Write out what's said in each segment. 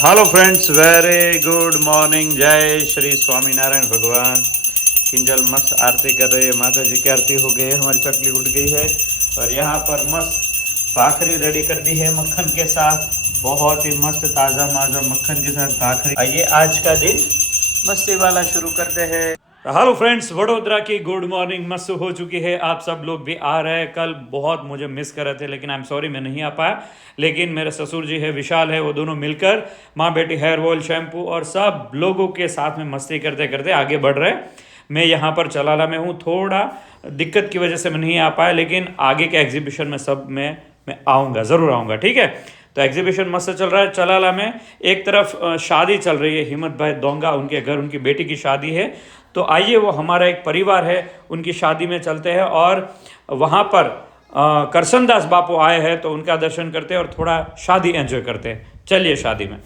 Hello friends, very good morning. जय श्री स्वामीनारायण भगवान। किंजल मस्त आरती कर रही है, माता जी की आरती हो गई है, हमारी चकली उठ गई है और यहाँ पर मस्त भाखरी रेडी कर दी है मक्खन के साथ। बहुत ही मस्त ताज़ा माजा मक्खन के साथ भाखरी। आइए आज का दिन मस्ती वाला शुरू करते हैं। हेलो फ्रेंड्स, वडोदरा की गुड मॉर्निंग मस्त हो चुकी है। आप सब लोग भी आ रहे हैं। कल बहुत मुझे मिस कर रहे थे, लेकिन आई एम सॉरी मैं नहीं आ पाया। लेकिन मेरे ससुर जी है, विशाल है, वो दोनों मिलकर माँ बेटी हेयर ऑयल शैम्पू और सब लोगों के साथ में मस्ती करते करते आगे बढ़ रहे। मैं यहाँ पर चलाला में हूँ, थोड़ा दिक्कत की वजह से मैं नहीं आ पाया, लेकिन आगे के एग्जीबिशन में सब में मैं आऊँगा, ज़रूर आऊँगा। ठीक है, तो एग्जीबिशन मस्त चल रहा है चलाला में। एक तरफ शादी चल रही है, हिम्मत भाई दोंगा उनके घर उनकी बेटी की शादी है। तो आइए, वो हमारा एक परिवार है, उनकी शादी में चलते हैं और वहाँ पर करसनदास बापू आए हैं, तो उनका दर्शन करते हैं और थोड़ा शादी एंजॉय करते हैं। चलिए शादी में।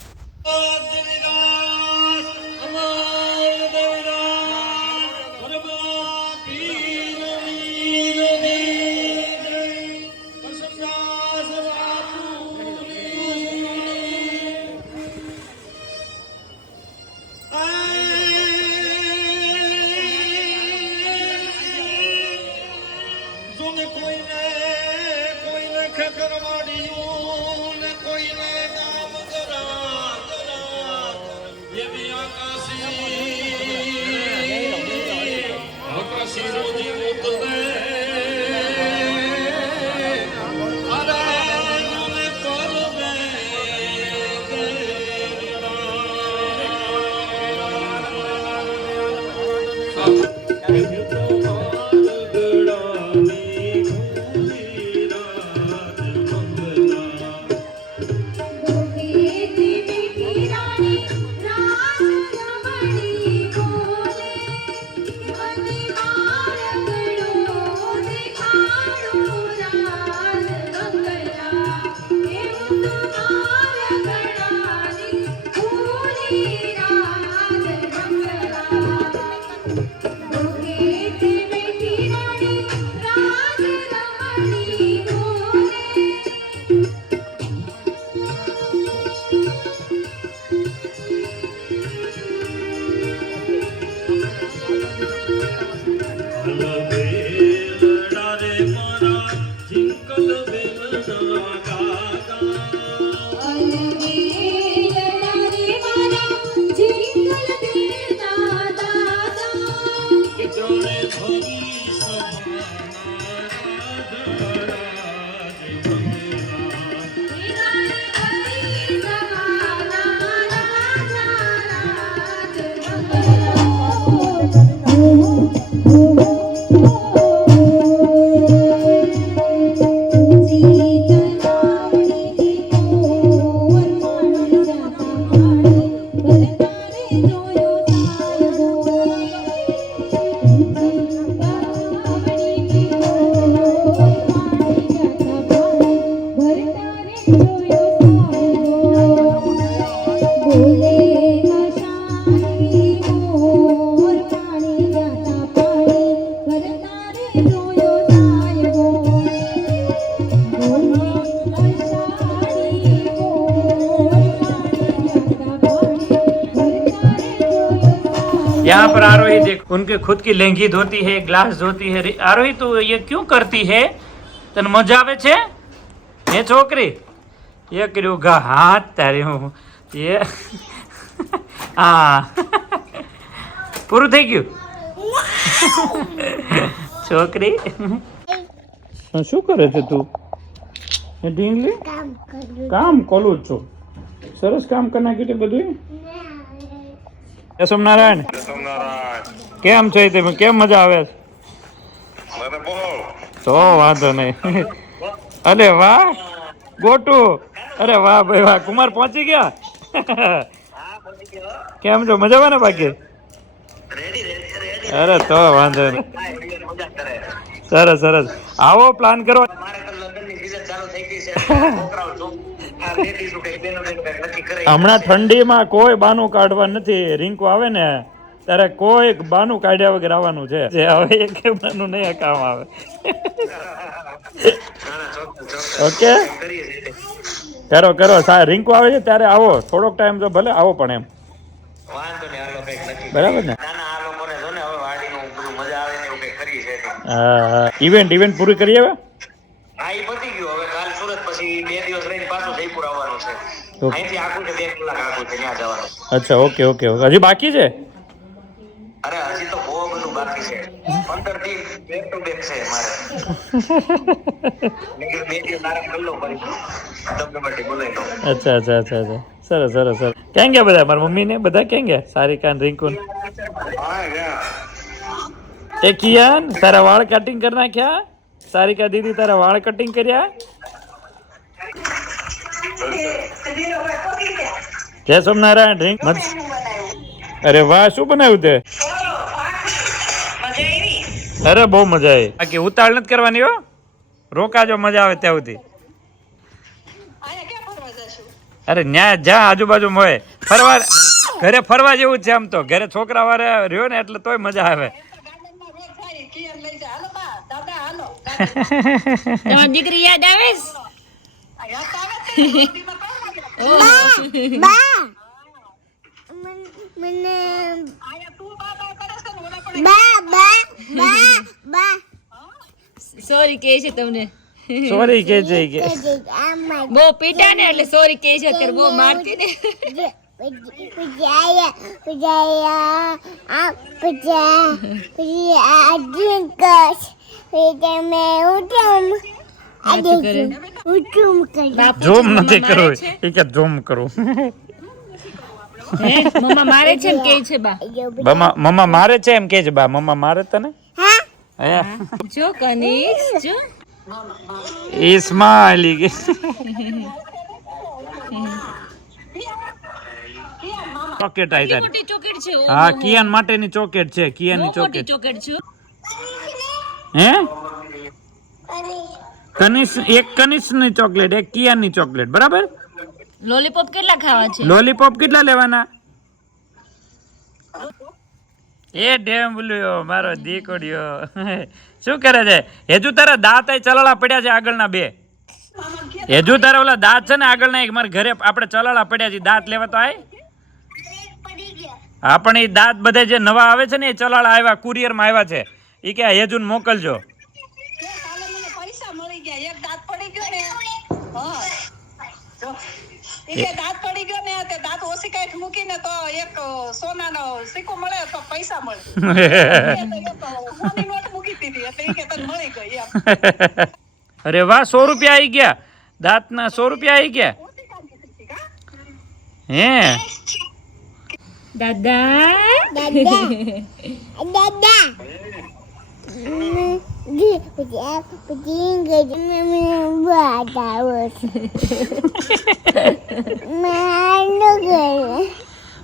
यहाँ पर आरोही देख, उनके खुद की लेंगी धोती है, ग्लास धोती है। आरोही तो ये क्यों करती है? तन मजा आवे छे ये छोकरी? ये કર્યું ગા હાથ તારે હું ये હા પૂરું થઈ ગયું છોકરી? શું કરે છે તું? એ ઢીંગલી કામ કરું છું, સરસ કામ કરી નાખ્યું તે બધું. સોમનારાયણ કેમ છે તમે? કેમ મજા આવે? તો વાંધો નહીં. અરે વાહ ગોટુ, અરે વાહ ભાઈ વાહ. કુમાર પહોંચી ગયા? કેમ છો? મજામાં ને બાકી? અરે તો વાંધો નહીં, સરસ સરસ. આવો પ્લાન કરો. હમણાં ઠંડીમાં કોઈ બાનું કાઢવા નથી. રીંકુ આવે ને ત્યારે કોઈ બાનું કાઢ્યા વગર આવવાનું છે. હવે એક બાનું નહીં કામ આવે. ઓકે કરો કરો રિંકુ આવે છે ત્યારે આવો, થોડોક ટાઈમ તો ભલે આવો પણ એમ. વાંધો નહીં, હાલો કંઈક નક્કી બરાબર ને? ના ના, આ લોકોને જો ને હવે વાડીનું બધું મજા આવે ને એવું કંઈક કરી છે. હા, ઇવેન્ટ પૂરી કરી હવે. હા, એ પતી ગયું. હવે કાલ સુરત, પછી 2 દિવસ રહીને પાછું જયપુર આવવાનું છે. અહીંથી આખું છે 2 કલાક આખું છે ત્યાં જવાનું. અચ્છા, ઓકે ઓકે ઓકે. હજી બાકી છે? અરે હજી તો બહુ બધું બાકી છે. 15 થી બેક ટુ બેક છે મારે. મેં કીધું 2 દિવસ આરામ કરી લો, પછી તમને બોલાવી લો. અચ્છા અચ્છા અચ્છા અચ્છા, સરસ સરસ સરસ. ક્યાં ગયા બધા? મારા મમ્મી ને બધા ક્યાં ગયા? સારિકા ને રિંકુ ને? હા ગયા. એ કિયાન, તારા વાળ કટિંગ કરી નાખ્યા? સારિકા દીદી તારા વાળ કટિંગ કર્યા? જય સોમનારાયણ. રિંક અરે વાહ, શું બનાવ્યું તે? અરે બહુ મજા આવી. બાકી ઉતાળ નથી કરવાની હો, રોકાજો, મજા આવે ત્યાં સુધી. અરે ન્યા જ્યાં આજુબાજુ હોય ફરવા, ઘરે ફરવા જેવું જ છે આમ તો. ઘરે છોકરા વાળા રહ્યો ને એટલે તોય મજા આવે. દીકરી યાદ આવે? સોરી કે છે તમને? સોરી કે છે કે બહુ પીટા ને એટલે સોરી કે છે. અત્યારે બહુ મારતી ને. જોમ નથી કરવું, એ કે જોમ કરું. મમ્મા મારે છે એમ કે છે બા. મમ્મા મારે છે એમ કે છે બા. મમ્મા મારે તને જો કનીશ જો ઇસ્માઇલી કે ચોકેટ આવી તારી. મોટી ચોકલેટ છે. હા, કિયાન માટેની ચોકેટ છે. કિયાનની મોટી ચોકેટ ચોકલેટ છે. હે કનિશ, એક કનિશની ચોકલેટ, એક કિયાનની ચોકલેટ, બરાબર? લોલીપોપ કેટલા ખાવા છે? લોલીપોપ કેટલા લેવાના? એ ડેમ બોલ્યો મારો દીકડીયો. શું કરે છે? હેજુ તારા દાંત ચલાળા પડ્યા છે આગળના 2. હેજુ તારા ઓલા દાંત છે ને આગળના, એક મારા ઘરે આપણે ચલાળા પડ્યા છે. દાંત લેવા તો આય. હા, પણ એ દાંત બધા જે નવા આવે છે ને એ ચલાળા આવ્યા, કુરિયર માં આવ્યા છે. એ કે હેજુ ને મોકલજો. પૈસા મળી ગયા. એક દાંત પડી ગયો ને, દાંત પડી ગયો ને, તે દાંત ઓછી કાંઈક મૂકીને તો એક સોનાનો સિક્કો મળે તો પૈસા મળે. સોની નોટ મૂકી દીધી એટલે ઈ કે તને મળી ગઈ એમ. અરે વાહ, 100 રૂપિયા આવી ગયા. દાંતના 100 રૂપિયા આવી ગયા. હે દાદા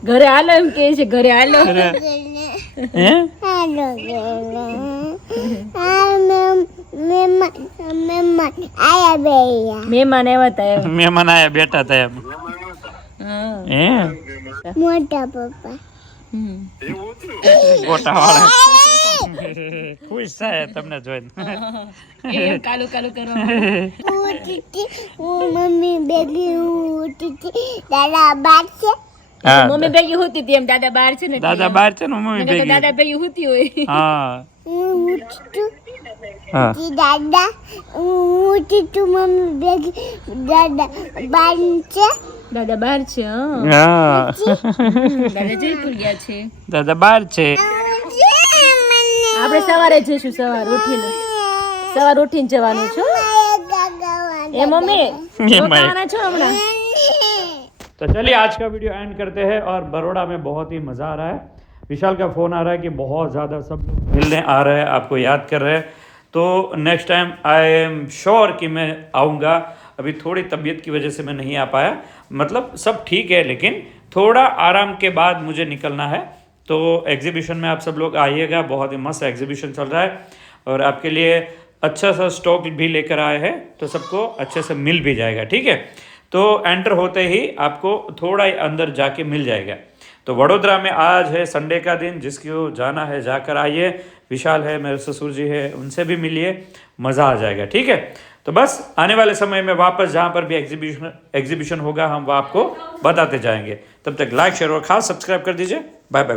ઘરે હાલો એમ કે છે. ઘરે હાલો. મહેમાન આવ્યા હતા. મહેમાન આયા, બેઠા હતા એમ. હે મોટા પપ્પા ગોટા વાળા ખુશ થાય તમને જોઈને. એમ કાલુ કાલુ કરવા. મમ્મી બેગી ઉઠી દાદા બાર છે. હા, મમ્મી ભેગી હોતી હતી એમ. દાદા બહાર છે ને એટલે. દાદા બહાર છે ને મમ્મી મને તો ભેગી. દાદા ભેગી હોતી હોય. હા હું ઉઠતું હા. દાદા હું ઉઠતું મમ્મી બેગી દાદા બાર છે. દાદા બહાર છે. હા. હા, દાદા જયપુર ગયા છે. દાદા બહાર છે. આપણે સવારે જઈશું. સવાર ઉઠીને જવાનું છો. એ મમ્મી રોકાવાના છો હમણાં? तो चलिए आज का वीडियो एंड करते हैं. और बड़ौदा में बहुत ही मज़ा आ रहा है. विशाल का फ़ोन आ रहा है कि बहुत ज़्यादा सब लोग मिलने आ रहे हैं, आपको याद कर रहे हैं. तो next time I am sure कि मैं आऊँगा. अभी थोड़ी तबीयत की वजह से मैं नहीं आ पाया. मतलब सब ठीक है, लेकिन थोड़ा आराम के बाद मुझे निकलना है. तो एग्जीबिशन में आप सब लोग आइएगा. बहुत ही मस्त एग्जीबिशन चल रहा है और आपके लिए अच्छा सा स्टॉक भी लेकर आए हैं, तो सबको अच्छे से मिल भी जाएगा. ठीक है, तो एंटर होते ही आपको थोड़ा ही अंदर जाके मिल जाएगा. तो वडोदरा में आज है संडे का दिन, जिसको जाना है जाकर आइए. विशाल है, मेरे ससुर जी है, उनसे भी मिलिए, मज़ा आ जाएगा. ठीक है, तो बस आने वाले समय में वापस जहाँ पर भी एग्जीबिशन होगा हम वो आपको बताते जाएंगे। तब तक लाइक शेयर और खास सब्सक्राइब कर दीजिए। Bye bye.